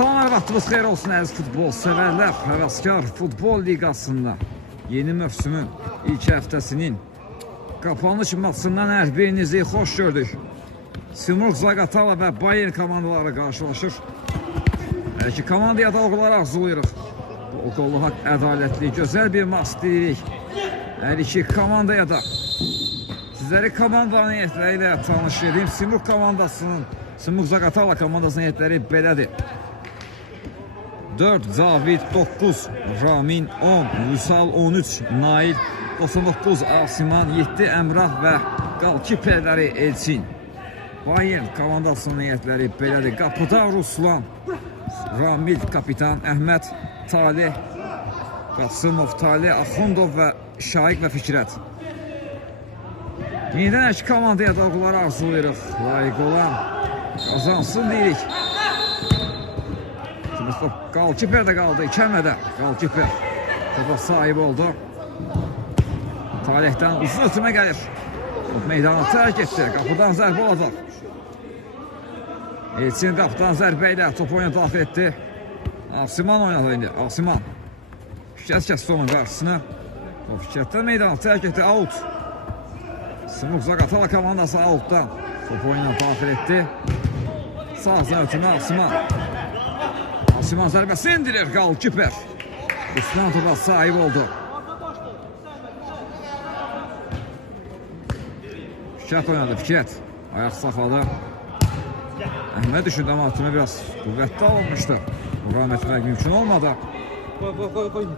Salamlar, vaxtımız xeyir olsun əziz futbol sevərlər. Həvəskar Futbol Liqasında yeni mövsümün ilk həftəsinin qapanış maçından hər birinizi xoş gördük. Simurq Zaqatala və Bayern komandaları qarşılaşır. Hər iki komandaya da uğurlar arzulayırıq. Bol qollu, haqq, ədalətli, gözəl bir maç deyirik. Hər iki komandaya da sizləri komandanın heyətləri ilə tanış edeyim. Simurq komandasının, Simurq Zaqatala komandasının heyətləri belədir. 4 Cavid, 9 Ramin, 10 Vüsal, 13 Nail, 99 Asiman, 7 Əmrah və qalkiperləri Elçin. Bayern komandasının heyətləri belədir. Qapıda Ruslan, Ramil, kapitan Əhməd, Talih, Qasımov, Talih, Axundov və Şaiq və Fikrət. Yenidən iki komandaya da uğurlar arzulayırıq. Layiq olan qazansın deyirik. Qalkiper də qaldı, ikəmədə qalkiper topa sahib oldu. Talihdən uzun ötürmə gəlir. Top meydanı tərk etdi, qapıdan zərbə olacaq. Elçin qapıdan zərbə ilə top oyuna daxil etdi. Asiman oynadı indi, Asiman. Fikrət kəsdi onun qarşısını. Top Fikrətdən meydanı tərk etdi, out. Simurq Zaqatala komandası outdan top oyuna daxil etdi. Sağ ötürmə Asiman. Asiman zərbəsi indirir, qalkiper. Ruslan topa sahib oldu. Fikrət oynadı, Fikrət. Ayaq saxladı. Əhməd düşündü, amma atını biraz qüvvətli alınmışdı. Müqam etmək mümkün olmadı. Qoy.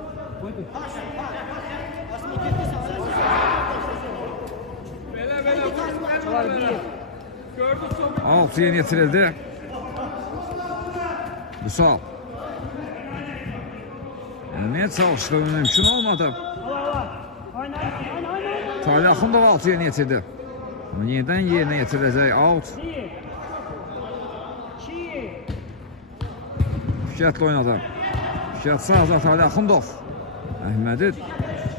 6 yeni yetirildi. Vüsal. Neye çalıştığı mümkün olmadı. Talih Axundov 6 yeni yetirdi. Yeniden yerine yetirilecek, out. Fikrətlə oynadı. Fikrət sağca Talih Axundov. Əhmədi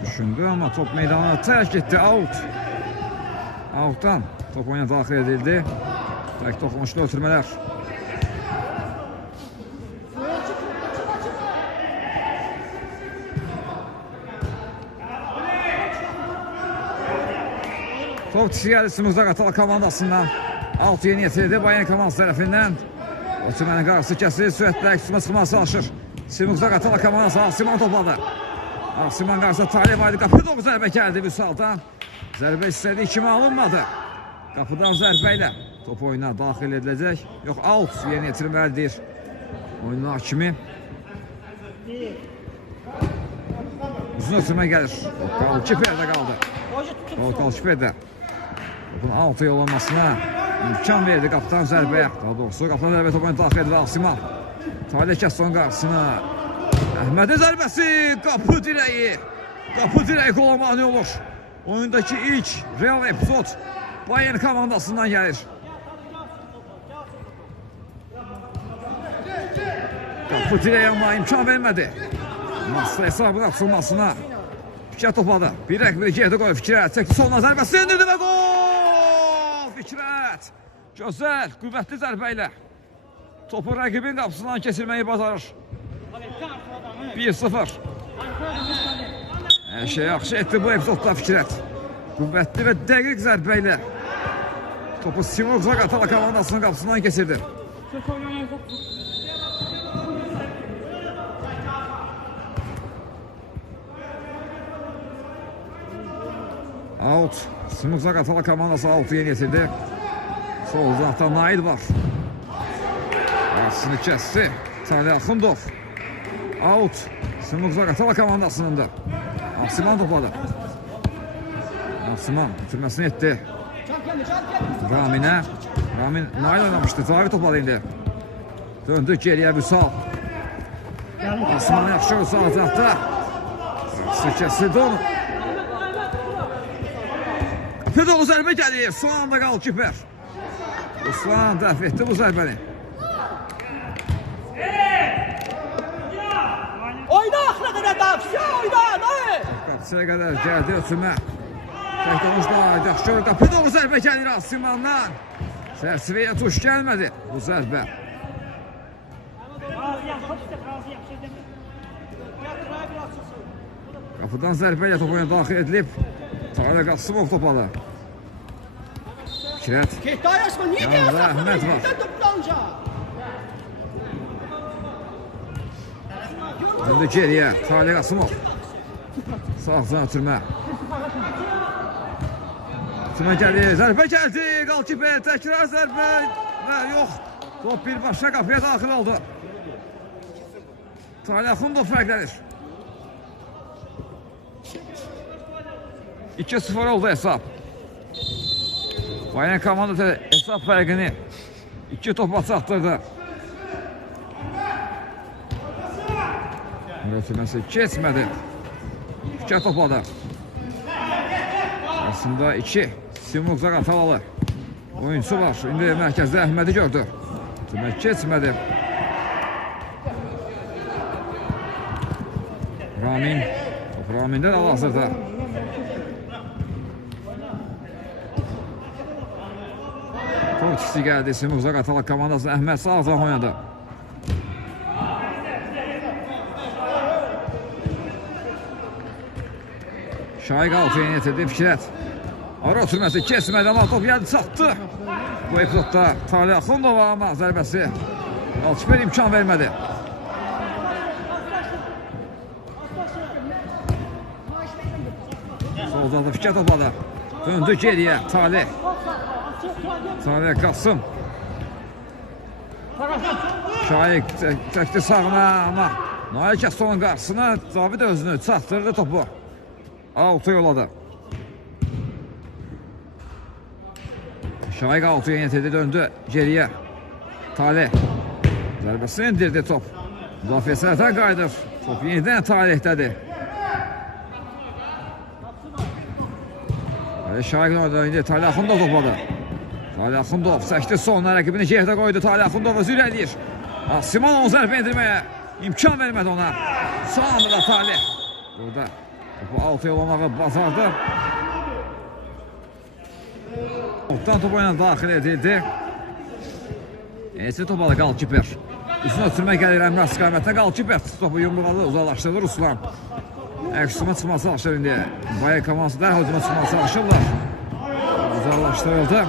düşündü, amma top meydanı tərk etdi, out. Outdan top oyuna daxil edildi. Tək toxunuşlu ötürmələr. Top çizgiləri Simurq Zaqatala komandasından 6 yeni yetirildi. Bayern komandası tərəfindən ötürmənin qarşısı kəsilir. Sürətlə əksümə çıxması çalışır. Simurq Zaqatala komandası Asiman topladı. Asiman qarşısında Talih vardı. Qapı doğru zərbə gəldi Vüsaldan. Zərbə istədiyi kimi alınmadı. Qapıdan zərbə ilə top oyuna daxil ediləcək. Yox, out yeni yetirilməlidir. Oyunun hakimi. Uzun ötürmə gəlir. Qalkiperdə qaldı. Qalkiperdə. Topun altı yollanmasına imkan verdi qapıdan zərbəyə. Daha doğrusu qapıdan zərbə top oyuna daxil edildi Asiman. Talih kəsdi onun qarşısına. Əhmədin zərbəsi, qapı dirəyi. Qapı dirəyi qola mani olur. Oyundakı ilk real epizod Bayern komandasından gəlir. Qapı dirəyi amma imkan vermədi. Masra hesabın açılmasına Fikrət topladı. Bir rəqbiri gerdə qoyur Fikrət. Çəkdi soluna zərbəsi indirdi və gol! Fikrət. Gözəl, qüvvətli zərbə ilə topu rəqibin qapısından keçirməyi bacarır. 1-0. Hər şey yaxşı etdi bu epizodda Fikrət. Qüvvətli və dəqiq zərbə ilə topu Simurq Zaqatala komandasının qapısından keçirdi. Out. Simurq Zaqatala komandası 6 yeni yetirdi. Sol uzaqda Nail var. Arasını kəsdi. Talih Axundov. Out. Simurq Zaqatala komandasının da. Asiman topladı. Asiman bitirməsini etdi. Raminə. Ramin Nail oynamışdı. Cavid topladı indi. Döndü geriyə Vüsal. Asiman yaxşı Vüsal uzaqda. Arası kəsildi onu. Pedal zərbə gəlir. Son anda qalkiper. Ruslan dəf etdi bu zərbəni. Oyna axıra qədər davşa, oyna! Qapısıya qədər gəldi ötürmə. Təkdonuşlar, yaxşı pedal zərbə gəlir Asimandan. Çərçivəyə tuş gəlmədi bu zərbə. Qapıdan zərbə ilə top oyuna daxil edilib. Talih Qasımov top alır. Fikrət. Kehtay açma, niye Yalnız gel Ahmet var. Sen toplanca. Döndü geriyə. Talih Qasımov. Sağdan ötürmə. Ötürmə gəlir. Zərbə gəldi. Qalkiper təkrar zərbə. Və yox. Top birbaşa qapıya daxil oldu. Talih Axundov fərqlənir. 2-0 oldu hesab. Bayan komanda hesab fərqini 2 topa çatdırdı. Ötürməsi keçmədi. 2 topladı. Aslında 2. Simuk Zaqatalalı oyuncu var. İndi mərkəzdə Əhmədi gördü. Ötürmək keçmədi. Ramin. Ramin'dən al-hazırda. Top ikisi gəldi. Simuk Zaqatala komandası Əhməd Sağcan oynadı. Şahik altıya yetirdi Fikrət. Ara ötürməsi kesmədi ama top gəldi çatdı. Bu epizodda Talih Axundova ama zərbəsi Qalkiper imkan vermədi. Solda da Fikrət topladı. Döndü geriyə Talih. Talih Qasım. Şahik çəkdi sağına ama Nail Kəstovun qarşısına Cavid özünü çatdırdı topu. Altı yoladı. Şahik altıya yetirdi, döndü geriyə. Talih. Zərbəsini indirdi top. Müdafiə səhətən qaydır. Top yenidən Talihdədir. Şahik oynadı, indi Talih Axundov topladı. Talih Axundov çəkdi sonuna rəqibini geridə qoydu. Talih Axundov özü irəliyir. Simonov zərbə indirməyə imkan vermədi ona. Sonra Talih. Burada topu altı yolamağı bacardı. Topdan top oyuna daxil edildi. Esi topalı Qalkiper. Üstünə ötürmə gəlir Əmrah istiqamətdə. Qalkiper topu yumruqalı uzaqlaşdırdı Ruslan. Əksuma çıxması çalışır indi. Bayan komandası dərhal hücuma çıxması çalışırlar. Uzaqlaşdırıldı.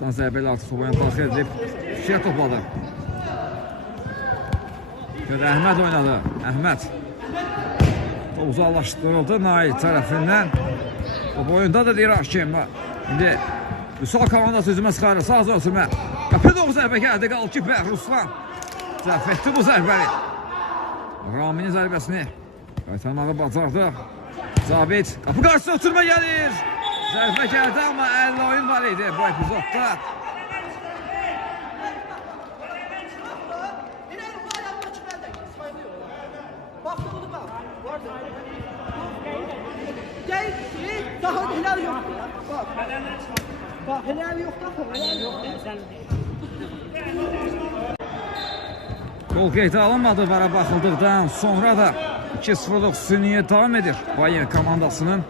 San zərbəli artıq top oyuna daxil edilib. Fikrət topladı. Əhməd oynadı. Əhməd. Top uzaqlaşdırıldı Nail tərəfindən. Top oyunda da deyir hakim. İndi Vüsal komandası hücuma çıxarır. Sağ ötürmə. Qapı doğru zərbə gəldi. Qalkiper Ruslan. Zərf etdi bu zərbəli. Raminin zərbəsini qaytarmağı bacardı. Cavid. Qapı qarşısına ötürmə gəlir. Zərbə gəldi amma 50 oyun var idi bu epizodda. Daha helal yok. Bak helal yok da helal yok. Gol qeydə alınmadı vara baxıldıqdan sonra da 2-0'lık sünniyə davam edir Bayern komandasının.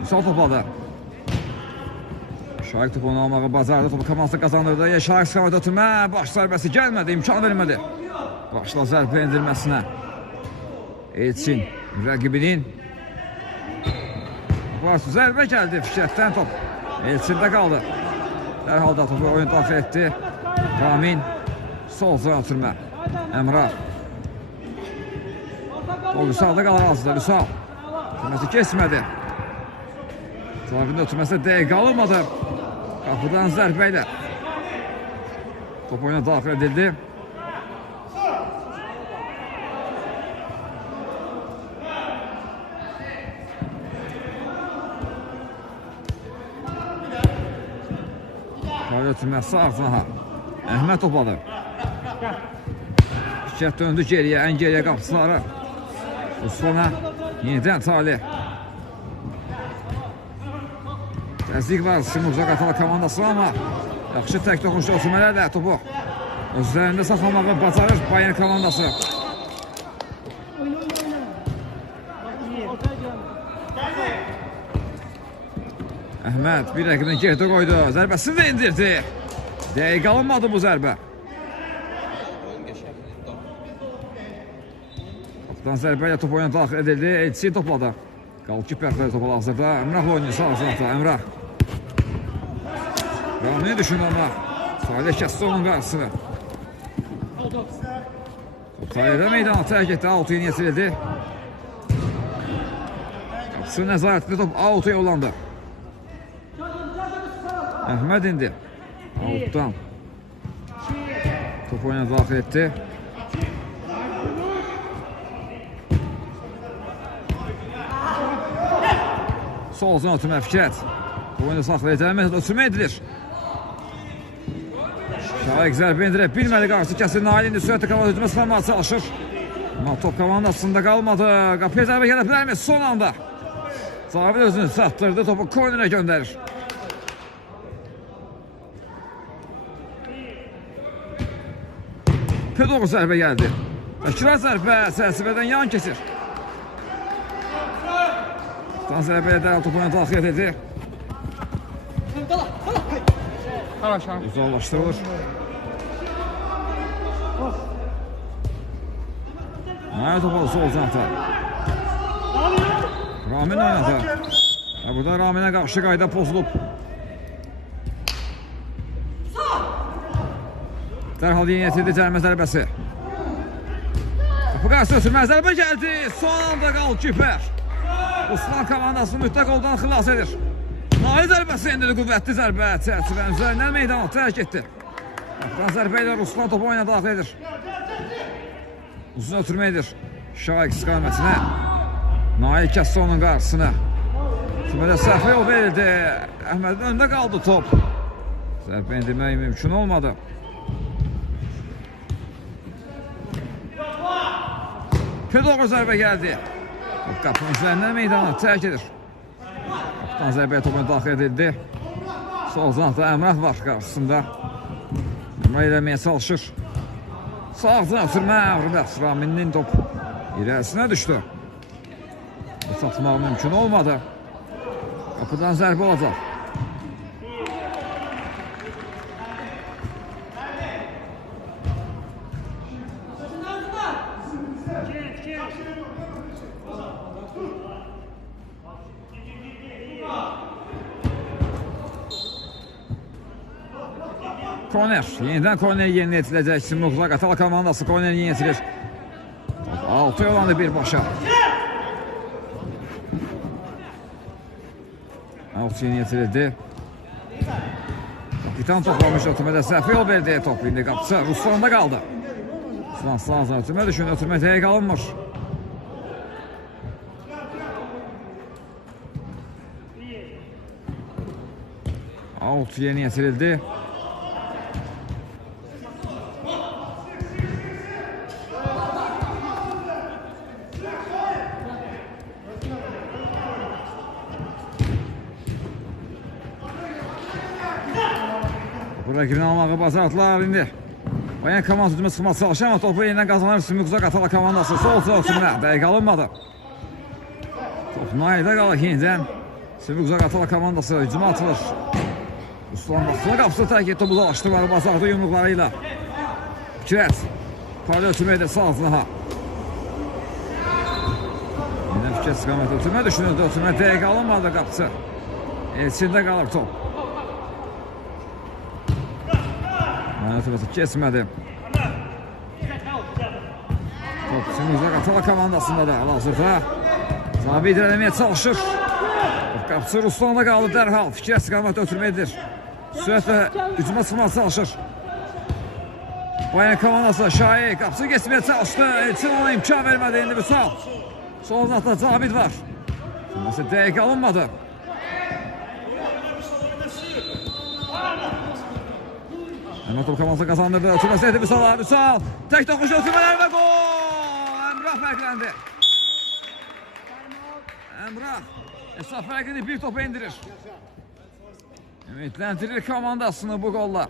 Müsal topladı. Şahik topu almağı bacardı, topu komandası kazandırdı. Şahik istiqamətdə ötürmə, baş zərbəsi gəlmədi, imkan vermədi. Başla zərbə endirməsinə. Elçin rəqibinin zərbə gəldi Fikrətdən top. Elçində qaldı. Dərhal da topu oyun daxil etdi. Ramin sol zərbə ötürmə. Əmrah. O Vüsal'da qalır azdır. Vüsal. Ötürməsi keçmədi. Zavinin ötürməsi dəqiq alınmadı. Qapıdan zərbə ilə top oyuna daxil edildi. Ötürməsi Arzaha. Əhməd topladı. Fikrət döndü geriyə, ən geriyə qapısıları. Uslana yenidən Talih. Təzlik var Simuk Zaqatala komandası ama yaxşı tək toxunuşda ötürmələrlə topu özlərində saxlamağı bacarır Bayern komandası. Əhməd bir rəqibini gerdə qoydu. Zərbəsini də indirdi. Dəqiq alınmadı bu zərbə. Qapıdan zərbə ilə top oyuna daxil edildi. Elçi topladı. Qalkiperlər topu hazırda. Əmrah oyunu sağ azaltı. Əmrah. Ramini düşündü ama Salih kəsdi onun qarşısını. Salih'də meydana tərk etdi. Autu yeni yetirildi. Qapısı nəzarətli top autu yollandı. Əhməd indi. Outdan. Top oyuna daxil etdi. Sol zon ötürmə Fikrət. Top oyunu saxlayacaq. Ötürmə edilir. Şahik zərbə indirə bilmədi, qarşı kəsir. Nail indi sürətlə qalan hücuma sıxlanmağa çalışır. Amma top komandasında qalmadı. Qapıya zərbə gələ bilərmi? Son anda. Zabit özünü çatdırdı, topu kornerə göndərir. Pedro zərbə gəldi. Əkirar zərbə səsibədən yan keçir. Tutan zərbəyə dərhal topuna daxil edildi. Uzaqlaşdırılır. Maya topalı sol canta. Ramin oynadı. Burada Raminə qarşı qayda pozulub. Dərhal yeni yetirdi cərimə zərbəsi. Qapı qarşı ötürmə zərbə gəldi. Son anda qalkiper. Ruslan komandasını mütləq oldan xilas edir. Nail zərbəsi endirdi, qüvvətli zərbə. Çərçivənin üzərindən meydanı tərk etdi. Qapıdan zərbə ilə Ruslan topu oyuna daxil edir. Uzun ötürmə edir. Şahik istiqamətinə. Nail kəsdi onun qarşısına. Tümədə səhvə yol verildi. Əhmədin önündə qaldı top. Zərbə indirmək mümkün olmadı. Pedro zərbə gəldi. Qapının üzərindən meydanı tərk edir. Qapıdan zərbəyə topuna daxil edildi. Sol zanatda Əmrah var qarşısında. Əmrah eləməyə çalışır. Sağ zan ötürmə Rübəs Raminin top irəlisinə düşdü. Satmaq mümkün olmadı. Qapıdan zərbə olacaq. Korner. Yenidən korner yeni yetiləcək. Simurğuzlar Qatala komandası korner yeni yetilir. 6 yolandı birbaşa. Altı yeni yetirildi. Kapitan toplamış ötürmədə səhvə yol verdi. Top indi qapısı Ruslan'da qaldı. Ruslan sağ ötürmə düşün. Ötürmə dəqiq alınmır. Altı yeni yetirildi. Rəqibini almağı bacardılar indi. Bayan komanda hücuma çıxmaq çalışır, amma topu yenidən qazanır Simurğuzlar Qatala komandası. Sol ötürmə dəqiq alınmadı. Top Nail'də qalır yenidən. Simurğuzlar Qatala komandası hücuma atılır. Ruslan Baxsına qapısı tərk etdi, buzalaşdırmağı bacardı yumruqlarıyla. Fikrət. Parda ötürmə edir sağ zınaha. Yenidən Fikrət istiqaməti ötürmə düşünürdü. Ötürmə dəqiq alınmadı qapısı. Elçində qalır top. Ötürməsi kesmədi. Top Simurğuzlar Qatala komandasında da hal-hazırda zabit eləməyə çalışır. Qapısı Ruslan'da qaldı dərhal. Fikrət istiqaməti ötürmə edir. Sürətlə hücuma çıxmağa çalışır. Bayan komandası Şahik qapısı geçməyə çalışdı. Elçin ona imkan vermədi. İndi Vüsal. Sol zatda zabit var. Nasıl dəqiq alınmadı. Əmrah top komandası kazandırdı. Ötürməsi edir Vüsal. Vüsal. Tək toxuş ötürmələr və gol. Əmrah fərqləndi. Əmrah hesab fərqini bir topa indirir. Ümidləndirir komandasını bu golla.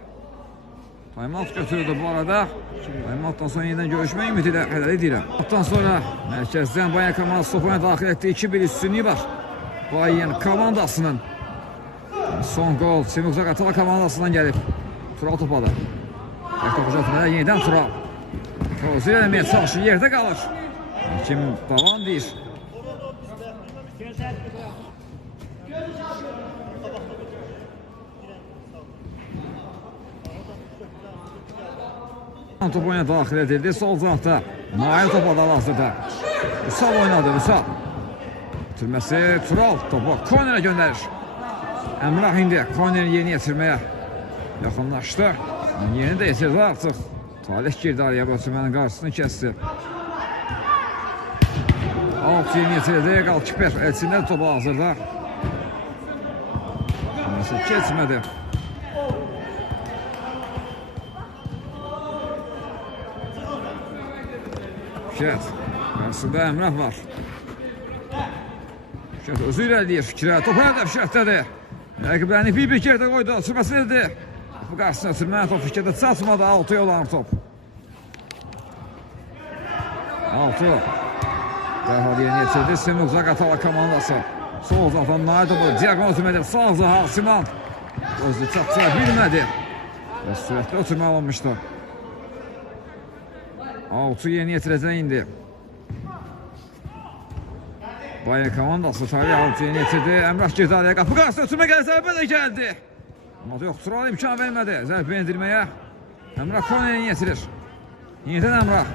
Timeout götürdü bu arada. Timeoutdan sonra yeniden görüşmə ümidi ilə qədər edirəm. Ondan sonra mərkəzdən Bayan komandası topuna daxil etdi. 2-1 üstünlüyü var. Bayan komandasının. Son gol Simurq Zaqatala komandasından gəlib. Tural topadı. Topu uzatmaya yenidən Tural. Tozir eləməyə çalışır, yerdə qalır. Kim davam deyir. Top oyuna daxil edildi. Sol cəhətdə Nail topada hazırda. Vüsal oynadı, Vüsal. Bitirməsi Tural topu kornerə göndərir. Əmrah indi korneri yeni yetirməyə yaxınlaşdı. Yeni də yetirdi artıq. Talih girdi araya, bu ötürmənin qarşısını kəsdi. Alt yeni yetirdi. Qalkiper Elçində topu hazırda. Nəsə keçmədi. Fikret. Qarşısında Əmrah var. Fikret özü irəliyir Fikrə. Topu da Fikrətdədir. Rəqiblərini bir yerdə qoydu. Sürməsini edildi. Bu qarşısına ötürmə. Top Fikrətdə çatmadı. Altı olan top. Altı. Dərhal yeni yetirdi. Simurq Zaqatala komandası. Sol uzaqdan Nail topu. Diaqon ötürmədir. Sağ uzağa Siman. Özü çatdıra bilmədi. Sürətli ötürmə alınmışdı. Altı yeni yetirəcək indi. Bayern komandası Talih altı yeni yetirdi. Əmrah girdi araya. Qapı qarşısına ötürmə gəlir. Zərbə də gəldi. Amma yox, Tural imkan vermədi. Zərbə endirməyə. Əmrah kornerini yetirir. Yenidən Əmrah.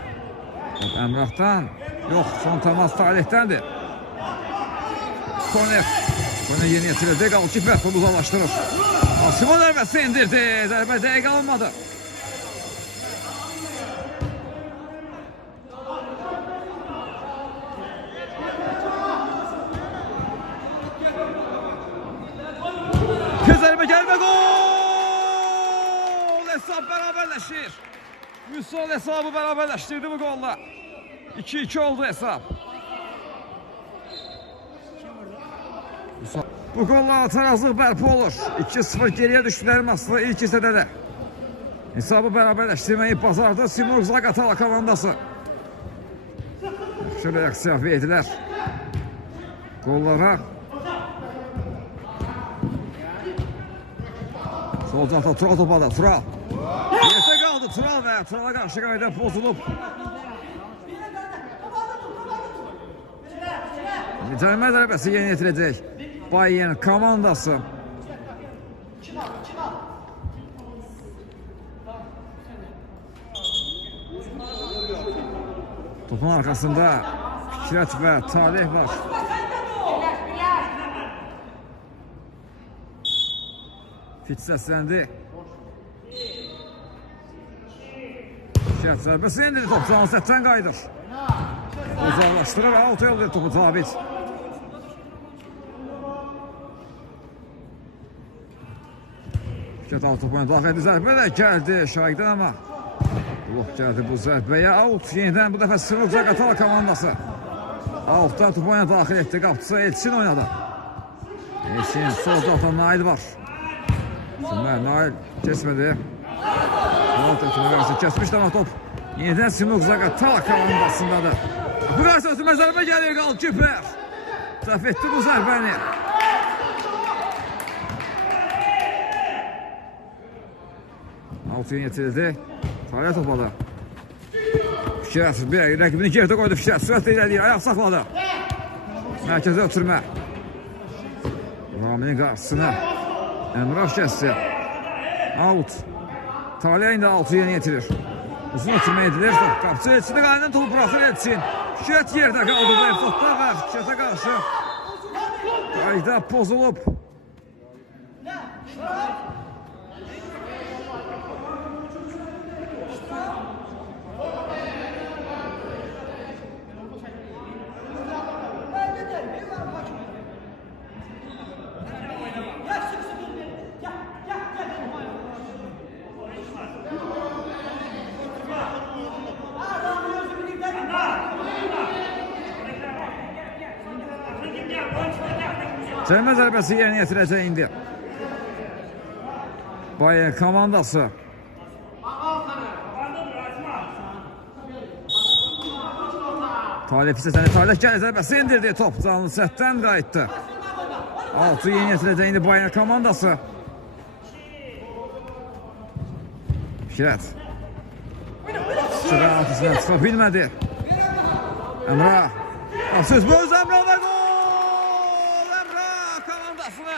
Əmrahdan. Yox, son təmas Talihdəndir. Korner. Korner yeni yetirildi. Qalkiper topu uzaqlaşdırır. Simon zərbəsi indirdi. Zərbə dəqiq alınmadı. Zərbə gəlmə, gol! Hesab bərabərləşir. Müsol hesabı bərabərləşdirdi bu golla. 2-2 oldu hesab. Bu golla tarazlıq bərpa olur. 2-0 geriyə düşdülər Maslı ilk hissədə də. Hesabı bərabərləşdirməyi bazarda Simurq Zaqatala komandası. Yaxşı reaksiya verdilər qollara. Sol cəhətdə Tural topada, Tural. Yerdə qaldı Tural və Turala qarşı qayda pozulub. Cərimə zərbəsi yeni yetirəcək Bayern komandası. Topun arkasında Fikrət və Talih var. Fit səsləndi. Fikrət zərbəsi indirdi, top Cansətdən qayıdır. Uzaqlaşdırır və altı yoldur topu Zabit. Fikrət altı topu daxil edir, zərbə də gəldi Şahiqdən amma blok gəldi bu zərbəyə. Out yenidən bu dəfə Simurq Zaqatala komandası. Altdan topu daxil etdi, qapçısı Elçin oynadı. Elçin sol cəhətdə Nail var. Nail kesmədi. Kesmişdi ama top yenidən Simurq Zaqatala komandasındadır. Bu qarşı ötürmə zərbə gəlir, Qalkiper səhv etdi bu zərbəni. Altı yetirildi. Talih topadı. Fikrət rəqibini gerdə qoydu. Fikrət sürətlə irəliyir, ayaq saxladı. Mərkəzə ötürmə. Raminin qarşısına Əmrah kəsdi. Out. Talih indi altı yeni yetirir. Uzun ötürmə edilir. Qapçı Elçində qayından topu buraxır Elçin. Fikrət yerdə qaldı bu efotda və Fikrətə qarşı qayda pozulub. Cərimə zərbəsi yerinə yetirəcək indi Bayern komandası. Talih pisəsəni Talih gəlir, zərbəsi indirdi, top canlı səhvdən qayıtdı. 6 yeni yetirəcək indi Bayern komandası. Fikrət. Sıra altısına çıxa bilmədi. Əmrah. Asız Böz Əmrah'da gol! Əmrah komandasını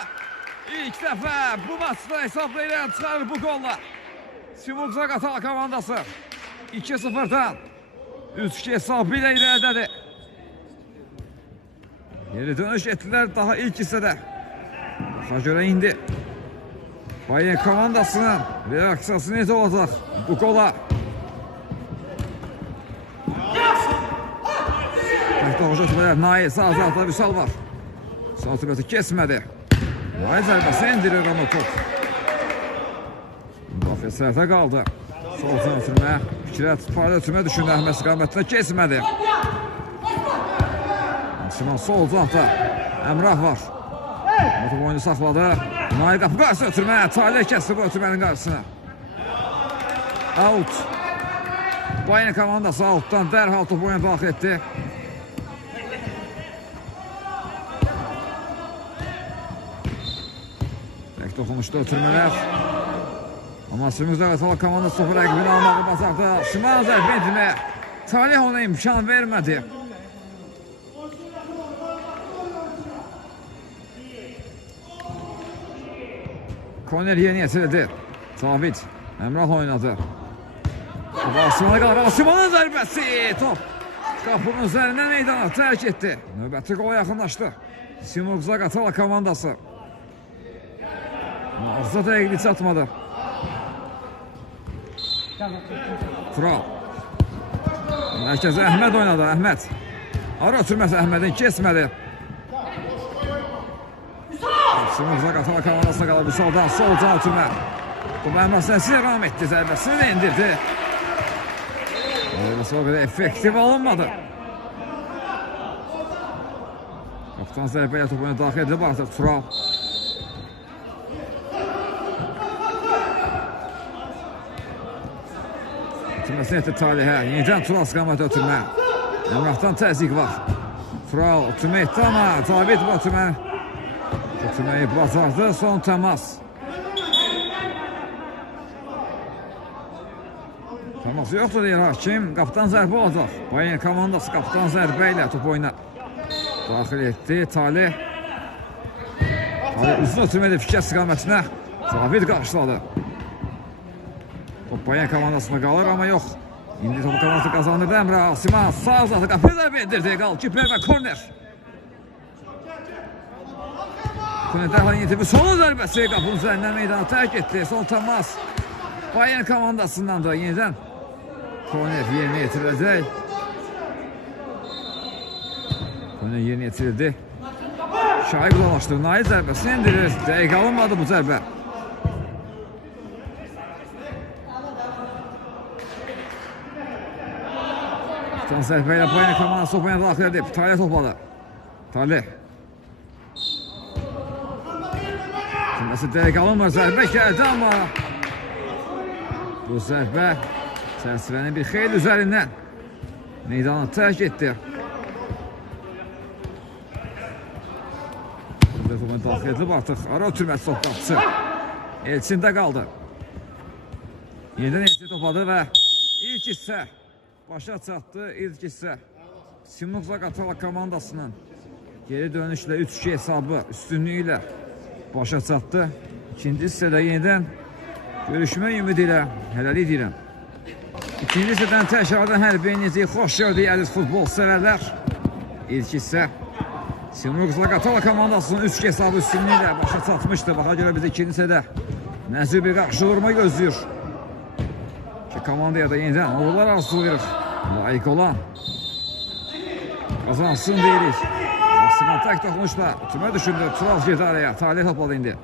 ilk dəfə bu maçda hesablayla çıxarır bu golla. Simurq Zaqatala komandası 2-0'dan 3-2 hesabı ilə irəlidədir. Geri dönüş etdilər daha ilk hissədə. Baxa görə indi Bayern komandasının reaksiyası necə olacaq bu gola? Nail sağ tarafta Vüsal var. Sağ tarafı kesmedi. Nail zərbəsi indirir onu top. Müdafiə sərtə qaldı. Sol tarafına ötürmə. Fikrət parada ötürmə düşündü. Əhməd istiqamətinə kesmedi. Şimal sol tarafta Əmrah var. Top oyunu saxladı. Nail qapı qarşısına ötürmə. Talih kəsdi bu ötürmənin qarşısına. Out. Bayern komandası outdan dərhal top oyuna daxil etdi. Toxunuşda ötürmələr. Amma Simurq Zaqatala komandası topu rəqibini almağı bacardı. Şimal zərbə edilmə. Talih ona imkan vermədi. Koner yeni yetirdi. David Əmrah oynadı. Asman'a qalır. Asman'ın zərbəsi. Top qapının üzərindən meydana tərk etdi. Növbəti qola yaxınlaşdı. Simurq Zaqatala komandası. Arzat rəqibi çatmadı. Tural. Mərkəzə Əhməd oynadı. Əhməd. Ara ötürməsi Əhmədin kesmədi. Simurq Zaqatala komandasına qalır. Bu soldan sol can ötürmə. Bu Əmrahsənsi devam etdi. Zərbəsini də indirdi. Zərbəsi o qədər effektiv alınmadı. Kapitan zərbə ilə topuna daxil edilib artıq Tural. Ötürməsi etdi Talihə. Yenidən Tural istiqamətə ötürmə. Əmrahdan təzyiq var. Tural ötürmə etdi amma David bu ötürməyi bacardı. Son təmas. Təması yoxdur deyir hakim. Qapıdan zərbə olacaq. Bayern komandası qapıdan zərbə ilə top oyuna daxil etdi. Talih uzun ötürmədi Fikrət istiqamətinə. David qarşıladı. Top Bayern komandasına qalır amma yox. İndi topu komandası qazandırdı Əmrah. Asiman sağ uzatı qapıya zərbə endirdi. Qalkiper və korner. Korner dərhal yetirdi. Son zərbəsi qapının üzərindən meydana tərk etdi. Son təmas Bayern komandasından da yenidən korner yerinə yetiriləcək. Korner yerinə yetirildi. Şahiq ulaşdı. Nail zərbəsini indirir. Dəqiq alınmadı bu zərbə. Son zərbə ilə Bayern komandası topuna daxil edib. Talih topladı. Talih. Şimdi dəqiq alınmır. Zərbə gəldi amma bu zərbə çərçivənin bir xeyli üzərindən meydanı tərk etdi. Topuna daxil edilib artıq. Ara ötürməsi top qapısı. Elçində qaldı. Yenidən Elçin topladı və ilk hissə başa çatdı. İlk hissə Simurq Zaqatala komandasının geri dönüşlə 3-2 hesabı üstünlüyü ilə başa çatdı. İkinci hissədə yenidən görüşmə ümidi ilə hələlik deyirəm. İkinci hissədən təkrardan hər birinizi xoş gördük əziz futbol sevərlər. İlk hissə Simurq Zaqatala komandasının 3-2 hesabı üstünlüyü ilə başa çatmışdı. Baxa görə bizi ikinci hissədə nəzir bir qarşılırma gözləyir. Ki komandaya da yenidən uğurlar arzulayırıq. Layiq olan qazansın deyirik. Asiman tək toxunuşla ötürmə düşündü. Tural girdi araya. Talih topladı indi.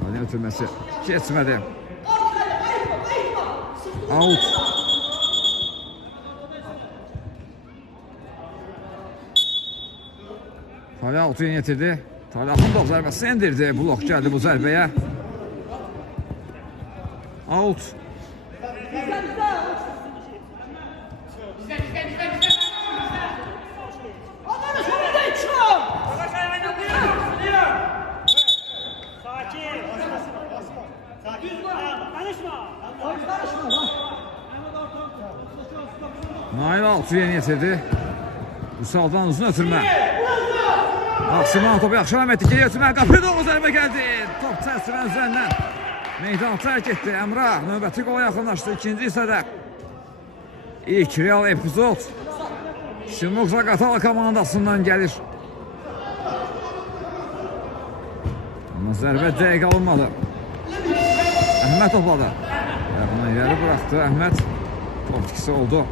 Talih ötürməsi keçmədi. Out. Talih out'u yeni yetirdi. Talih Axundov zərbəsini indirdi. Blok gəldi bu zərbəyə. Out. Artur yeni getirdi. Vüsaldan uzun ötürmə. Maksimal topu yaxşı ram etdi. Geri ötürmə. Qapı doğru zərbə gəldi. Top çərçivənin üzərindən meydan tərk etdi. Əmrah növbəti qola yaxınlaşdı ikinci hissədə. İlk real epizod Simurq Zaqatala komandasından gəlir. Amma zərbə dəqiq alınmadı. Əhməd topladı. Bunu ileri bıraktı Əhməd. Top tikisi oldu.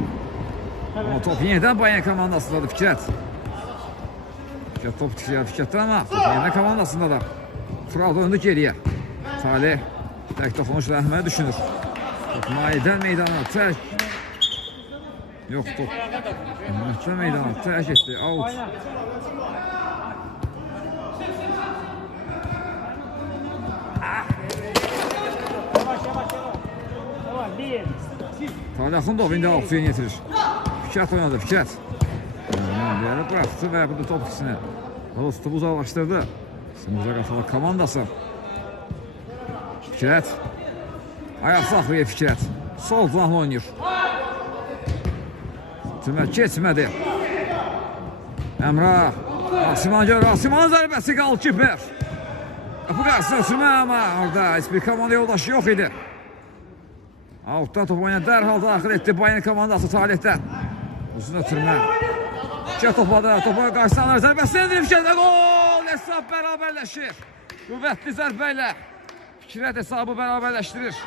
Ama top yeniden Bayern komandasındadır Fikrət. Fikrət top tikisi Fikrətdə ama top yeniden komandasında da. Tural döndü geriye. Talih tek toxunuşla Əhməd düşünür. Top Naildən meydana tərk. Yok top. Əhmədlə meydana tərk etdi. Out. Talih Axundov indi Altuya getirir. Fikrət oynadı, Fikrət. Yeri bıraktı ve bu da top ikisini. Topu uzaklaştırdı. Simurq Zaqatala komandası. Fikrət. Ayak saxlayır Fikrət. Sol flanqla oynayır. Tümə keçmədi. Əmrah. Asiman görür. Asimanın zərbəsi qalkiper. Qapı qarşısına sürmə ama orada heç bir komanda yoldaşı yok idi. Outdan top oynadı, dərhal daxil etdi Bayern komandası Talihdən. Uzun ötürmə. Fikrət topladı, topu qarşısına alır, zərbəsini endirir Fikrətə, gol! Hesab bərabərləşir. Qüvvətli zərbə ilə Fikrət hesabı bərabərləşdirir.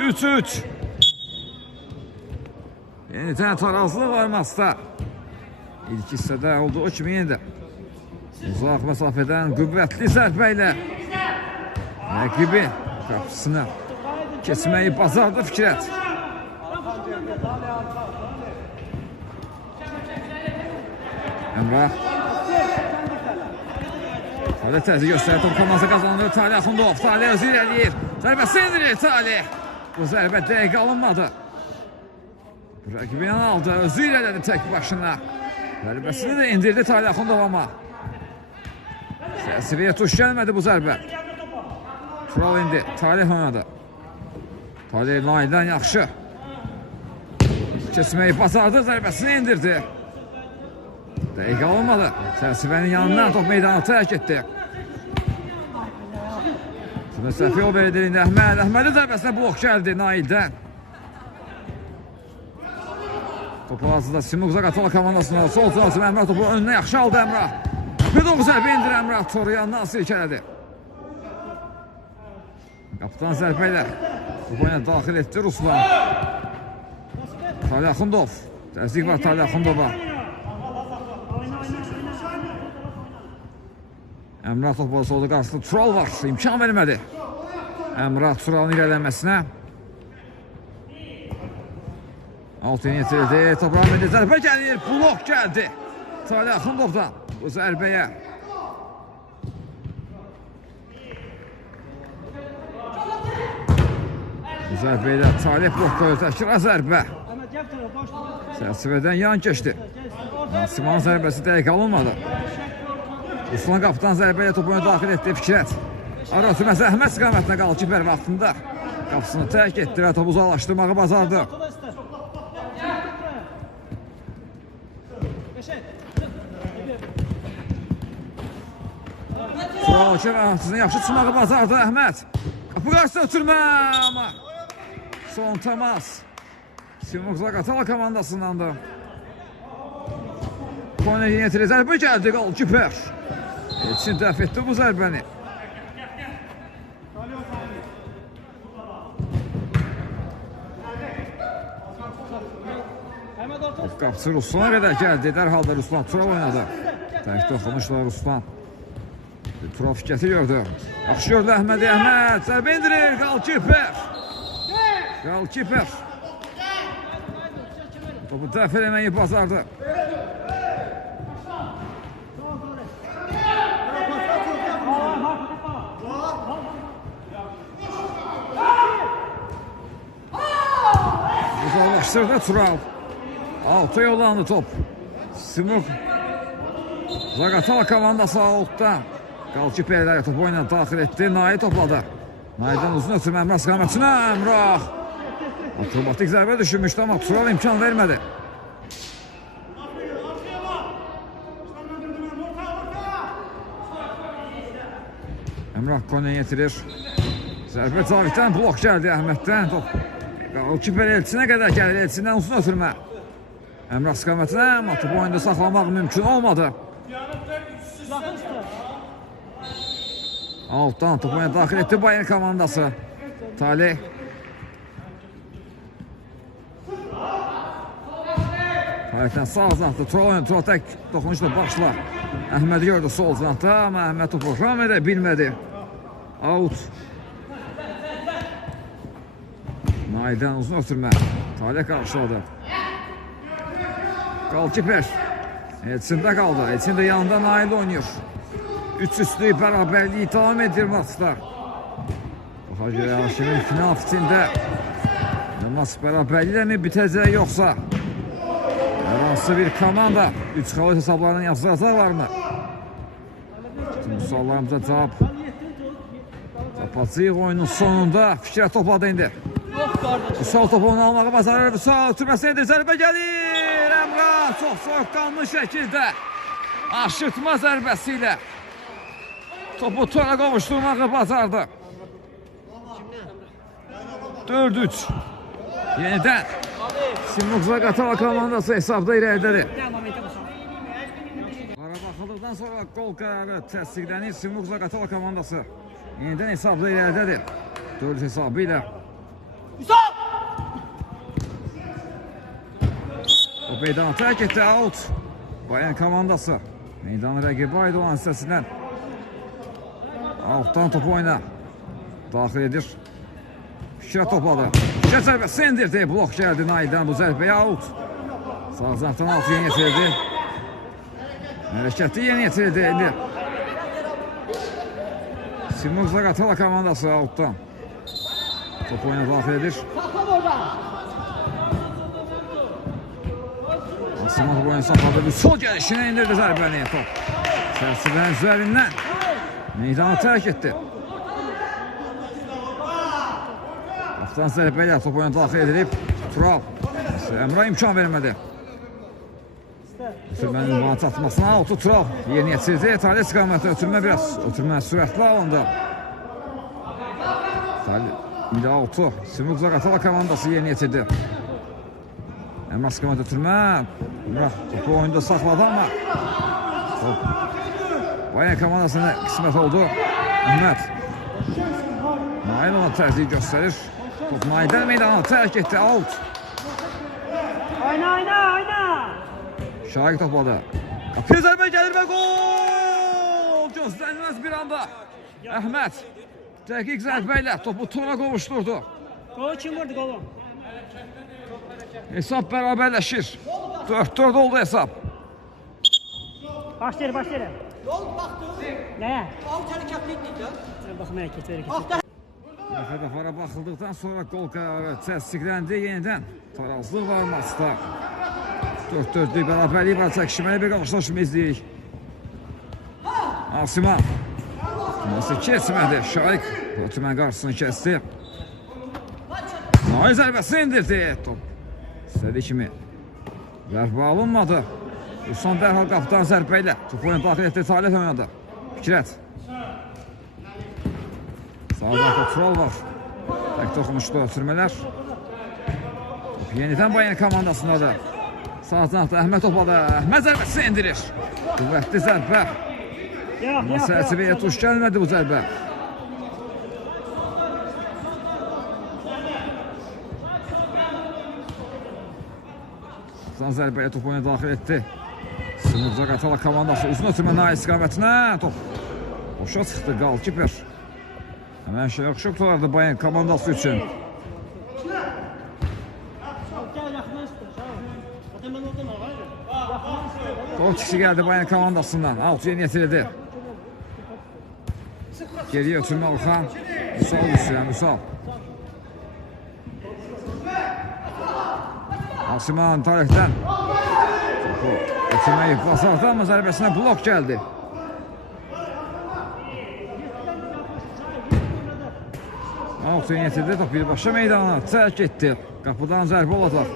3-3. Yenidən tarazlıq var maçda. İlk hissədə olduğu kimi yenidə. Uzaq məsafədən qüvvətli zərbə ilə rəqibin qapısına keçməyi bacardı Fikrət. Əmrah. Talih təzə göstərir, top komandası qazanılır. Talih Axundov, Talih özü irəliyir. Zərbəsi indirir Talih. Bu zərbə dəqiq alınmadı. Rəqibini aldı, özü irələdi tək başına. Zərbəsini də indirdi Talih Axundov ama Səsiriyə tuş gəlmədi bu zərbə. Tural indi, Talih oynadı. Talih Naildən yaxşı keçməyi bacardı, zərbəsini indirdi. Dəqiq alınmadı. Səsirənin yanından top meydanı tərk etdi. Məsəfi o verilir indi Əhməd. Əhmədin zərbəsinə blok gəldi Naildən. Topu hazırda Simurq Zaqatala komandasına sol tarafı Əmrah topu önünə yaxşı aldı Əmrah. Bir də o zərbə indir Əmrah. Toru yanına silkələdi. Qapıdan zərbə ilə topu oyuna daxil etdi Ruslan. Talih Axundov. Təzyiq var Talih Axundova. Əmrah topu solda qarşısında Tural var. İmkan vermədi. Əmrah Turalın irələnməsinə. Altıya getirildi. Toprağın verdi. Zərbə gəlir. Blok gəldi. Talih Axundovdan bu zərbəyə. Bu zərbə ilə Talih bloklayır. Təkrar zərbə. Çərçivədən yan keçdi. Nasimanın zərbəsi dəqiq alınmadı. Ruslan qapıdan zərbə ilə topu daxil etdi Fikrət. Ara ötürməsi Əhməd istiqamətinə qaldı kiper vaxtında. Qapısını tərk etdi və topu uzaqlaşdırmağı bacardı. Tural ki yaxşı çıxmağı bacardı Əhməd. Qapı qarşısına ötürmə ama son təmas Simurq Zaqatala komandasındandır. Konya yenitir, zərbə gəldi qolkiper. Etsin dəf etdi bu zərbəni. Qapısı Ruslana qədər gəldi. Dərhalda Ruslan Tural oynadı. Tək toxunuşla Ruslan. Tural Fikrəti gördü. Yaxşı gördü Əhmədi. Əhməd zərbə indirir. Qolkiper. Qolkiper. Topu dəf eləməyi bacardı. Uzaqlaşdırdı Tural. Altı yollandı top. Simurq Zaqatala komandası altdan. Qolkiperləri topu oyuna daxil etdi. Nail topladı. Naildən uzun ötürmə Əmrah istiqamətinə. Əmrah. Akrobatik zərbə düşünmüşdü, amma Tural imkan vermədi. Emrah Konya yetirir. Zərbə Caviddən, blok gəldi Əhməddən. Top Kiper Elçinə qədər gəlir, Elçindən uzun ötürmə. Emrah istiqamətinə, amma topu oyunda saxlamaq mümkün olmadı. Altdan topu oyuna daxil etdi Bayern komandası. Talih. Talihdən sağ zantı, Tural tək doxunuşla başlar. Əhmədi gördü sol zantı, amma Əhməd topu ram edə bilmədi. Out. Naildən uzun ötürmə. Talih qarşıladı. Qalkiper. Elçində qaldı. Elçin də yanında Nail oynuyor. Üç üstlük bərabərliyi davam edir maçda. Baxa görə Haşimin final fitində maç bərabərliyə mi bitəcək yoxsa hər hansı bir komanda 3 xalat hesablarını yazacaqlarmı? Bütün suallarımıza cavab tapacağıq oyunun sonunda. Fikrə topladı indi. Sol topunu almağı bacarır. Sol ötürməsi edir. Zərbə gəlir. Emrah çox soğuqqanlı şəkildə aşırtma zərbəsi ilə topu tora qovuşturmağı bacardı. 4-3. Yenidən Simruk Zaqatala komandası hesabda irəlidədir. Qarabağlıqdan sonra qol qərarı təsdiqlənir. Simruk Zaqatala komandası yenidən hesabda irəlidədir. 4 hesabı ilə. O meydanı tərk etdi, out. Bayern komandası meydanı rəqibi aid olan hissəsindən altdan topu oyuna daxil edir. Fikrə topladı. Fikrə zərbəsi indirdi. Blok gəldi Naildən bu zərbəyə, out. Sağ zantdan altı yeni yetirildi. Hərəkətli yeni yetirildi. Simruk Zaqatala komandası outdan topu oyuna daxil edir. Asımov topu oyuna saxladı. Bir sol gəlişinə indirdi zərbəni. Top çərçivənin üzərindən meydanı tərk etdi. Altdan zərbə ilə topu oyuna daxil edilib. Tural. Emrah imkan vermədi. Ötürmənin ünvanı çatmasına altı Tural yeni yetirildi. Talih istiqaməti ötürmə biraz. Ötürmə sürətli alındı. İndi altı. Simruk Zaqatala komandası yeni yetirdi. Emrah istiqaməti ötürmə. Emrah topu oyunda saxladı amma Bayern komandasına qismət oldu. Əhməd. Nail ona tərziyi göstərir. Top Naildən meydanı tərk etdi. Out. Oyna. Şahik topladı. Qapıya zərbə gəlir və gol! Gözlənilməz bir anda Əhməd dəqiq zərbə ilə topu tora qovuşturdu. Gol kim vurdu golu? Hesab bərabərləşir. 4-4 oldu hesab. Başlayır. Yol baktı. Ne? Alt hareketli gitti ya. Bakın hareket. Dəfə baxıldıqdan sonra qol qərarı təsdiqləndi. Yenidən tarazlıq var maçda. 4-4'lük bərabərlik var. Çəkişməli bir qarşılaşma izləyirik. Asiman. Nasıl kesmədi. Şahik Otman qarşısını kəsdi. Nail zərbəsi indirdi. Top istədiyi kimi zərbə alınmadı. Son dərhal qapıdan zərbə ilə topu oyuna daxil etdi. Talih oynadı. Fikrət. Sağdan Tural var. Tək toxunuşlu ötürmələr. Top yenidən Bayern komandasındadır. Sağdan Əhməd topladı. Əhməd zərbəsi indirir. Qüvvətli zərbə. Amma çərçivəyə tuş gəlmədi bu zərbə. Sağdan zərbəyə topu oyuna daxil etdi. Simruk Zaqatala komandası uzun ötürmə Nail istiqamətinə. Top boşa çıxdı. Qalkiper. Həmən şey yaxşı tutardı Bayern komandası üçün. Gol kişi gəldi Bayern komandasından. Alt yeni yetirildi. Geriyə ötürmə Orxan. Müsal düşürən Müsal. Asiman Talihdən. Topu ötürməyi basardı amma zərbəsinə blok gəldi. Altı yetirdi. Top birbaşa meydana tərk etdi. Qapıdan zərbə olacaq.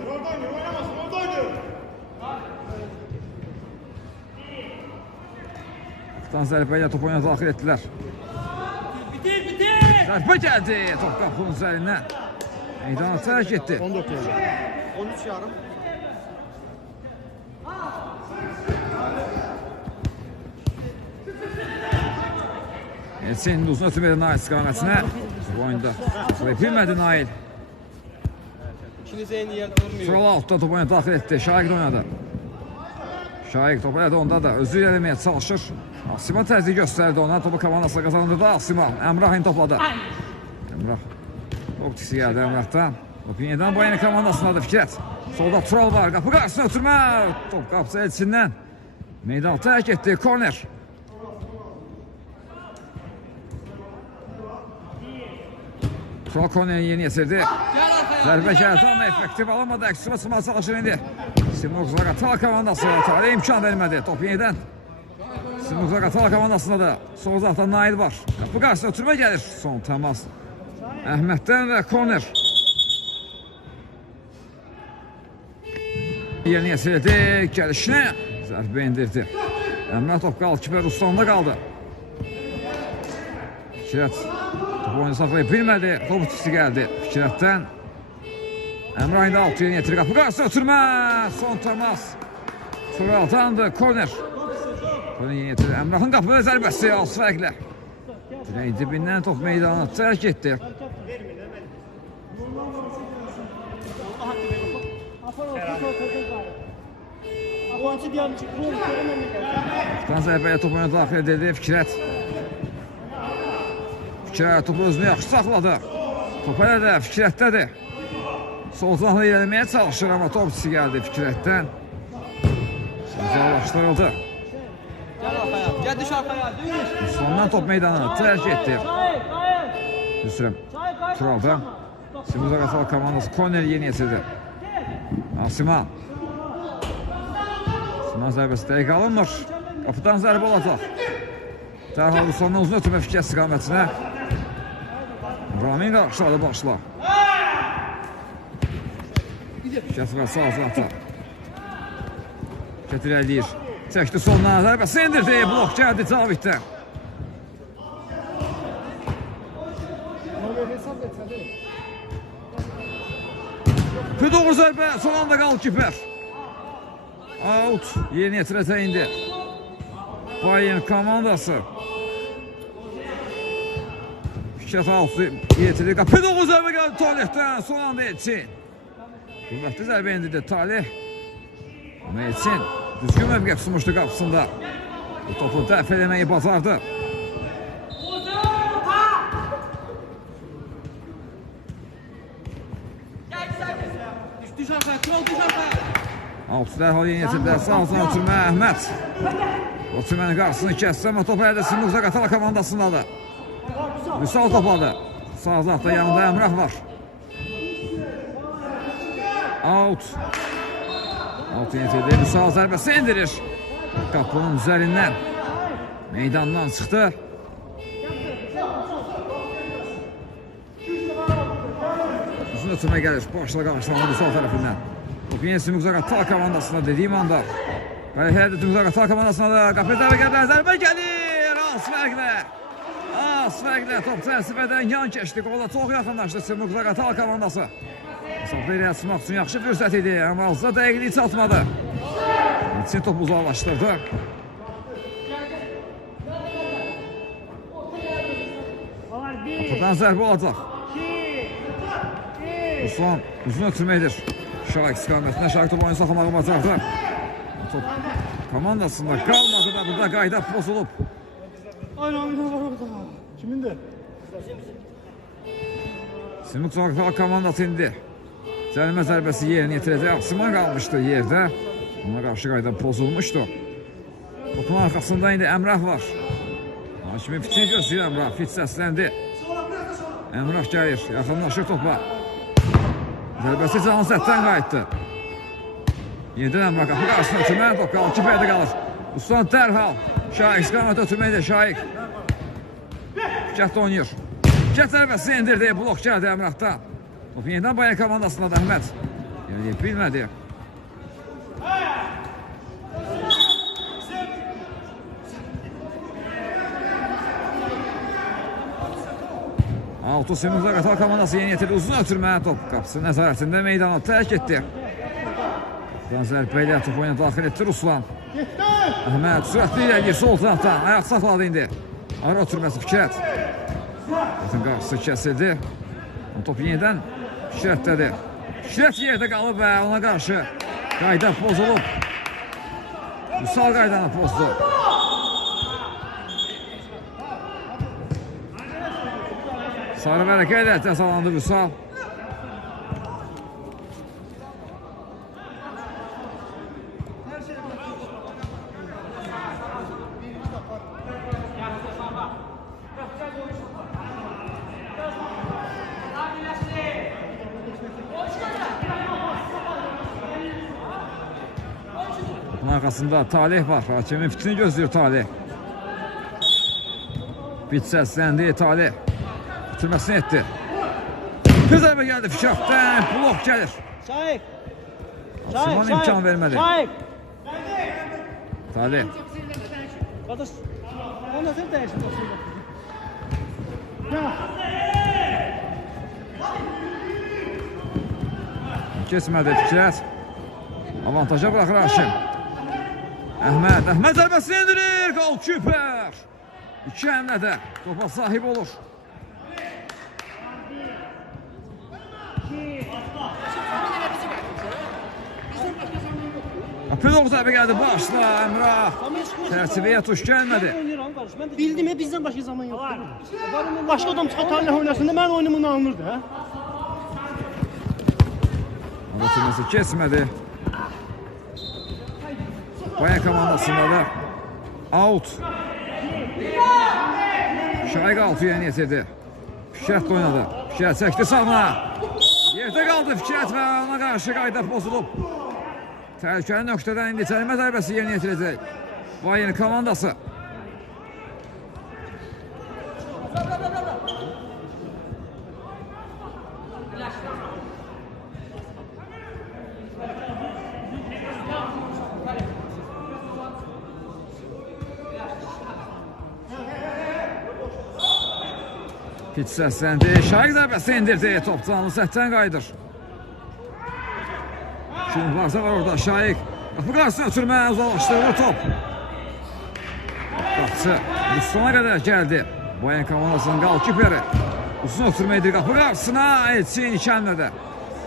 Qapıdan zərbə ilə top oyuna daxil etdilər. Zərbə gəldi. Top qapının üzərindən meydana tərk etdi. 14 yarım. 13 yarım. Elçin uzun ötürmedi Nail istiqamətinə. Bu oyunda saxlaya bilmədi Nail. İkiniz eyni yerdə durmuyor. Sol altda top oyuna daxil etdi. Şaiq də oynadı. Şaiq topu elədi onda da özü eləməyə çalışır. Asima təzyiq göstərdi ona. Topu komandasına qazandırdı Asima. Əmrah indi topladı. Əmrah. Top tisi gəldi Əmrahdan. Top yenidən bu yeni komandasındadır Fikrət. Solda Tural var. Qapı qarşısına ötürmə. Top qapısı Elçindən. Meydan tərk etdi. Korner. Tural korneri yeni yetirdi. Zərbə gəldi ama effektiv alamadı. Əksima sınma çalışır indi. Simurq Zaqatala komandası. Talih imkan vermədi. Top yenidən. Simurq Zaqatala komandasında da sol uzaqdan Nail var. Qapı qarşısına ötürmə gəlir. Son təmas. Əhməddən və korner. Yerini yetirildi. Gəlişinə zərbə indirdi. Əmrah top qaldı. Kiper Ruslan'da qaldı. Fikrət topu oyunu saxlaya bilmədi. Top tisi gəldi Fikrətdən. Əmrah indi altı yerini yetirir. Qapı qarşısına ötürmə. Son təmas. Turaldandı. Korner. Korner yeni yetirir. Əmrahın qapı zərbəsi az fərqlə. Dirək dibindən top meydanı tərk etdi. Tutan zərbəyə top oyuna daxil edildi Fikrət. Fikrət topu özünü yaxşı saxladı. Top hələ də Fikrətdədir. Sol zahlı ilerlemeye çalışır ama top içi geldi Fikrətdən. Sözlaşdırıldı. Gel düş arkaya. Düş. Sondan top meydanını terk etti. Üstürüm. Tural'da. Simurq Zaqatala komandası korneri yeni yetirdi. Asiman. Asiman zərbəsi dəqiq alınmır. Qapıdan zərbə olacaq. Dərhal sondan uzun ötürmə Fikrət istiqamətinə. Ramin qarşıladı başla. Fikrət var sağ uzaqda. Fikrət irəliyir. Çəkdi soluna zərbəsi indirdi. Blok gəldi Caviddən. Doğru zərbə son anda qaldı kiper. Out. Yeni yetirəcək indi. Bayern komandası. Fikrət altı yetirdi. Qapı doğru zərbə gəldi Talihdən. Son anda Elçin. Qüvvətli zərbə indirdi Talih. Ama Elçin düzgün mövqe tutmuşdu qapısında. Bu topu dəf eləməyi bacardı. Düş arkaya. Tural düş arkaya. Altı dərhal yeni yetirdi. Sağ uzun ötürmə Əhməd. Ötürmənin qarşısını kəsdi ama topu hələ də Simurq Zaqatala komandasındadır. Vüsal topladı. Sağ uzaqda yanında Əmrah var. Out. Altı yetirdi. Vüsal zərbəsi indirir. Qapının üzərindən. Meydandan çıxdı. Uzun ötürmə gəlir. Başla qarşılandı Vüsal tərəfindən. Top yeni Simurq Zaqatala komandasında dediyim anda. Hələ də Simurq Zaqatala komandasında da qapıya zərbə gəlir. Zərbə gəlir. Az fərqlə. Az fərqlə top çərçivədən yan keçdi. Qola çox yaxınlaşdı Simurq Zaqatala komandası. Mesafəyə açmaq üçün yaxşı fürsət idi, amma azda dəqiqliyi çatmadı. Elçin topu uzaqlaşdırdı. Qapıdan zərbə olacaq. Ruslan uzun ötürməkdir. Şaiq istiqamətinə Şaiq topu oyunu saxlamağı bacardı. Top komandasında qalmadı da burada qayda pozulub. Kimin de? Simurq Zaqatala komandası indi. Cərimə zərbəsi yerini yetirəcək. Asiman qalmışdı yerdə. Ona qarşı qayda pozulmuşdu. Topun arxasında indi Əmrah var. Hakimin fitini gözləyir Əmrah. Fit səsləndi. Əmrah gəlir. Yaxınlaşır topa. Zərbəsi canlı sətdən qayıtdı. Yenidən Əmrah qapı qarşısına ötürmə. Top qalır. Kiperdə qalır. Ruslan dərhal. Şaiq istiqamət ötürməkdə Şaiq. Fikrət oynayır. Fikret zərbəsi indirdi. Blok gəldi Əmrahdan. Top yenidən Bayern komandasında da Əhməd. Yəni bilmədi. Altı Simurza Qatar komandası yeni yetirdi. Uzun ötürmə top qapısı nəzarətində meydana tərk etdi. Zərbə ilə top oyuna daxil etdi Ruslan. Əhməd sürətli irəliyir sol tərəfdən. Ayaq saxladı indi. Ara ötürməsi Fikrət. Fikrətin qarşısı kəsildi. Top yenidən Fikrətdədir. Fikrət yerdə qalıb və ona qarşı qayda pozulub. Vüsal qaydanı pozdu. Sarı vərəqə ilə cəzalandı Vüsal. Bunun arkasında Talih var. Hakemin fitini gözlüyor Talih. Bit səsləndi Talih. Bitirməsini etdi. Bir zərbə gəldi Fikrətdən. Blok gəlir. Şahik. Osman imkan vermədi. Şahik. Talih. Qardaş. Onu nasıl dəyişir? Keçmədi Fikrət. Avantaja bıraxır Haşim. Əhməd zərbəsini indirir. Golkiper. İki əmlədə topa sahib olur. Pedol zərbə gəldi başla Əmrah. Çərçivəyə tuş gəlmədi. Bildim ya bizden başka zaman yok. Başka adam Katar'la oynasın da ben oynamını alınırdı ha. Anlatılması kesmedi. Bayern komandasında da out. Şahik altı yeni yetirdi. Fikrət oynadı. Fikrət çəkdi sağına. Yerdə qaldı Fikrət və ona qarşı qayda pozulub. Təhlükəli nöqtədən indi cərimə zərbəsi yerinə yetirəcək Bayern komandası. Pit səsləndi. Şahik zərbəsi indirdi. Top canlı səhətdən qayıdır. Şimdi varsa var orada Şahik. Qapı qarşısına ötürmə, uzaqlaşdırılır top. Qapısı Ruslan'a qədər gəldi. Bayern komandasının qalkiperi. Uzun ötürmə edir qapı qarşısına. Elçin ikənlədə.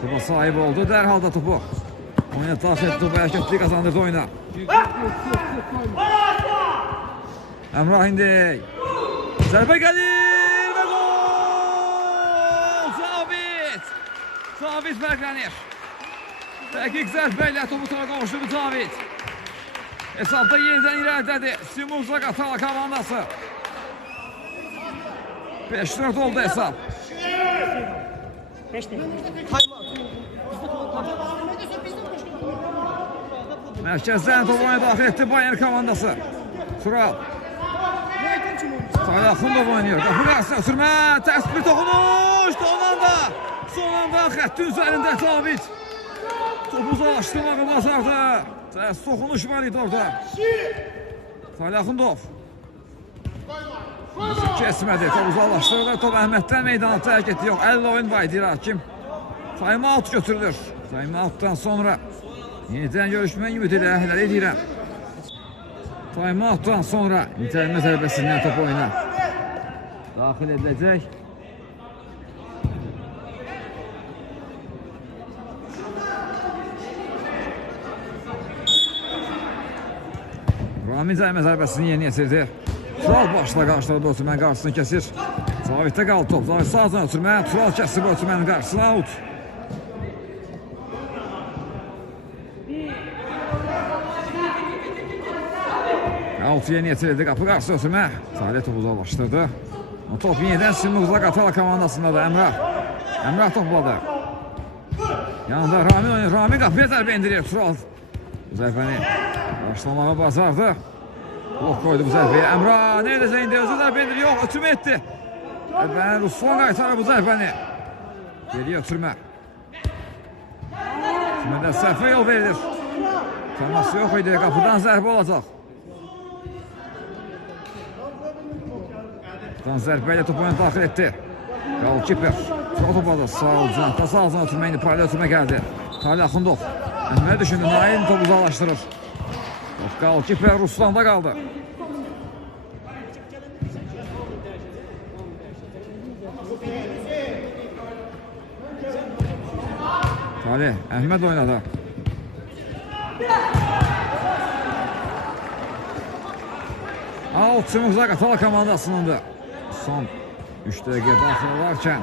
Topa sahib oldu. Dərhal da topu oyuna daxil etdi. Topu hərəkətli qazandırdı oyuna. Əmrah indi. Zərbə gəlir və gol! Zabit fərqlənir. Dəqiq zərbə ilə topu sonra qovuşdu Cavid. Hesabda yenidən irəlidədir. Simurza Qatar komandası. 5-4 oldu hesab. 5 dəqiqə. Mərkəzdən topu oyuna daxil etdi Bayern komandası. Tural. Salaxundov oynuyor. Qapı qarşısına sürmə. Tərs bir toxunuş. Son anda xəttin üzərində Cavid. Topu uzaqlaşdırmağı bacardı. Tərs toxunuş var idi orada. Salaxundov. Kesmədi. Top uzaqlaşdırdı. Top Əhməddən meydana tərk etdi. Yox, 50 oyun var idi hakim. Time out götürülür. Time outdan sonra yenidən görüşmə ümid edirəm. Time outdan sonra internet zərbəsindən top oyuna daxil ediləcək. Rami cərimə zərbəsini yeni yetirdi. Tural başla qarşıladı ötürmənin qarşısını kəsir. Caviddə qaldı top. Cavid sağdan ötürmə. Tural kəsir ötürmənin qarşısına out. Out yeni yetirildi. Qapı qarşısı ötürmə. Salih topu uzaqlaşdırdı. Top yenidən Simurza Qatar komandasında da Əmrah topladı. Yanında Rami oynuyor. Rami qapıya zərbə indirir. Tural zərbəni başlamağı bacardı. Blok koydu bu zərbəyə. Əmrah neredəsə indi özü zərbə indirir. Yox, ötümə etdi. Ben Ruslan qaytarır bu zərbəni. Geriyə ötürmə. Şimdi də səhvə yol verilir. Teması yox idi. Qapıdan zərbə olacaq. Qapıdan zərbə ilə topu oyuna daxil etdi. Qalkiper. Çox topadı. Sağ ucuna. Tasa ağzına ötürmə indi. Payla ötürmə gəldi. Talih Axundov. Əhməd düşündü. Nail topu uzaqlaşdırır. Qalkiper Ruslanda qaldı. Talih, Əhməd oynadı. Out Sümüqza Qatala komandasınındır. Son 3 dəqiqə daxil olarkən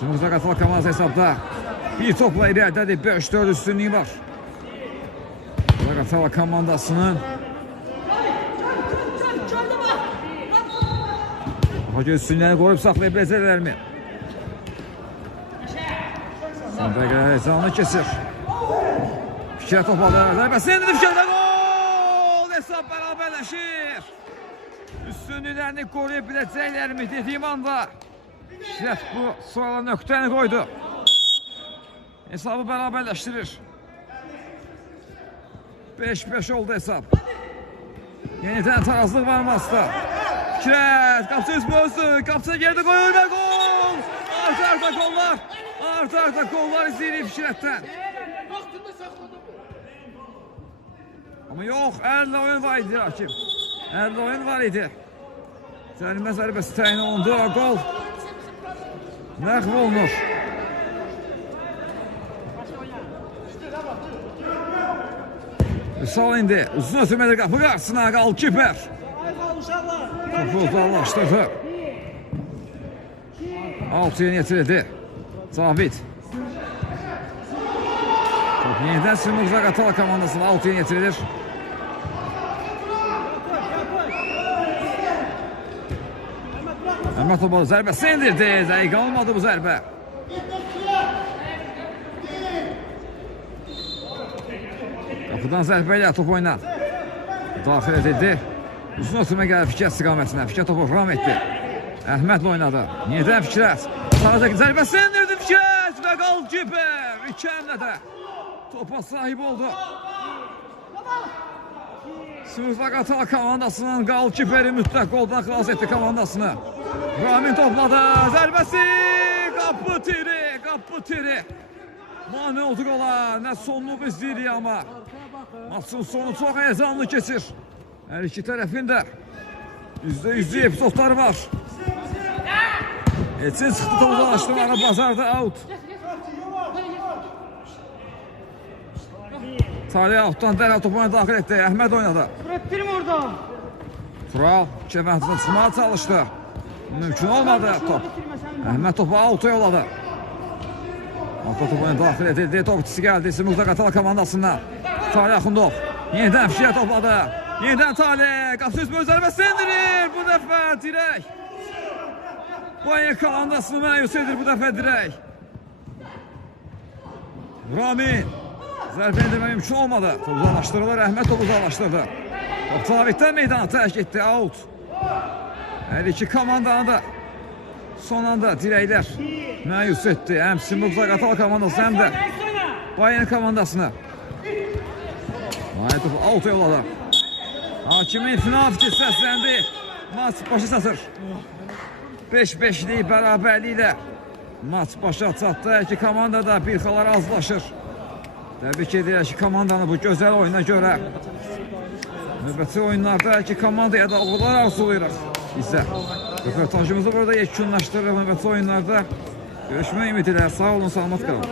Sümüqza Qatala komandası hesabda bir topla irəlidədir. 5-4 üstünlüyü var. Qatala komandasının Hoca üstünlüğünü qoruyub saxlaya biləcəklərmi? Son dəqiqələr heyecanlı keçir. Fikrə topladı. Zərbəsi indi Fikrədə gol! Hesab bərabərləşir. Üstünlüklərini qoruyub biləcəklərmi dediyim anda Fikrət bu suala nöqtəni qoydu. Hesabı bərabərləşdirir. 5-5 oldu hesab. Yenidən tarazlıq var masda. Fikrət, qapçı üst bozdu. Qapçı geride qoyur və gol! Arda gollar. Arda gollar izləyir Fikrətdən. Ama yox, əllə oyun var idi rakip. Əllə oyun var idi. Cərimə zərbəsi təyin olundu. Gol ləğv olunur. Üsal indi. Uzun ötürmədir qapı qarşısına. Qalkiper. Topu uzaqlaşdırdı. 6'ya yetirildi. Cavid. Top yenidən Sümüqza Qatala komandasına 6'ya yetirilir. Əhməd topu zərbəsi indirdi. Dəqiqə olmadı bu zərbə. Qapıdan zərbə ilə top oynar. Daxil edildi. Uzun ötürmə gəlir Fikrət istiqamətinə. Fikrət topu ram etdi. Əhmədlə oynadı. Yenidən Fikrət. Sağdakı zərbəsi indirdi Fikrət və Qalkiper. 2 əmlə də topa sahib oldu. Sümüqza Qatala komandasının Qalkiperi mütləq qoldan xilas etdi komandasını. Ramin topladı. Zərbəsi. Qapı tiri. Mane oldu qola. Nə sonluq izləyirik amma. Maçın sonu çox heyecanlı keçir. Hər iki tərəfin də %100 epizodları var. Elçin çıxdı topu uzaqlaşdırmağa bazarda out. Talih outdan dərhal topuna daxil etdi. Əhməd oynadı. Ürettirim orada. Tural kəməntdən çıxmağa çalışdı. Mümkün olmadı top. Əhməd topu out'a yolladı. Out'a topuna daxil edildi. Topçusu gəldi. Sümüqza Qatala komandasından. Talih Axundov. Yenidən Fikrət topladı. Yenidən Talih. Qapısı üst boyu zərbəsi indirir. Bu dəfə dirək. Bayern komandasını məyus edir bu dəfə dirək. Ramin. Zərbə indirmə mümkün olmadı. Top uzaqlaşdırılır. Əhməd topu uzaqlaşdırdı. Top Caviddən meydana tərk etdi. Out. Hər iki komandanı da son anda dirəklər məyus etdi. Həm Sümüqza Qatala komandası, həm də Bayern komandasını. Bayern topu out'a yolladı. Hakimin final fikir səsləndi. Maç başa çatır. 5-5'lik bərabərliklə maç başa çatdı. Hər iki komanda da bir xalar azlaşır. Təbii ki, deyək ki, komandanın bu gözəl oyuna görə növbəti oyunlarda hər iki komandaya da uğurlar arzulayırıq. İzlə. Röportajımızı burada yekunlaşdırırıq. Növbəti oyunlarda görüşmək ümidi ilə. Sağ olun, salamat qalın.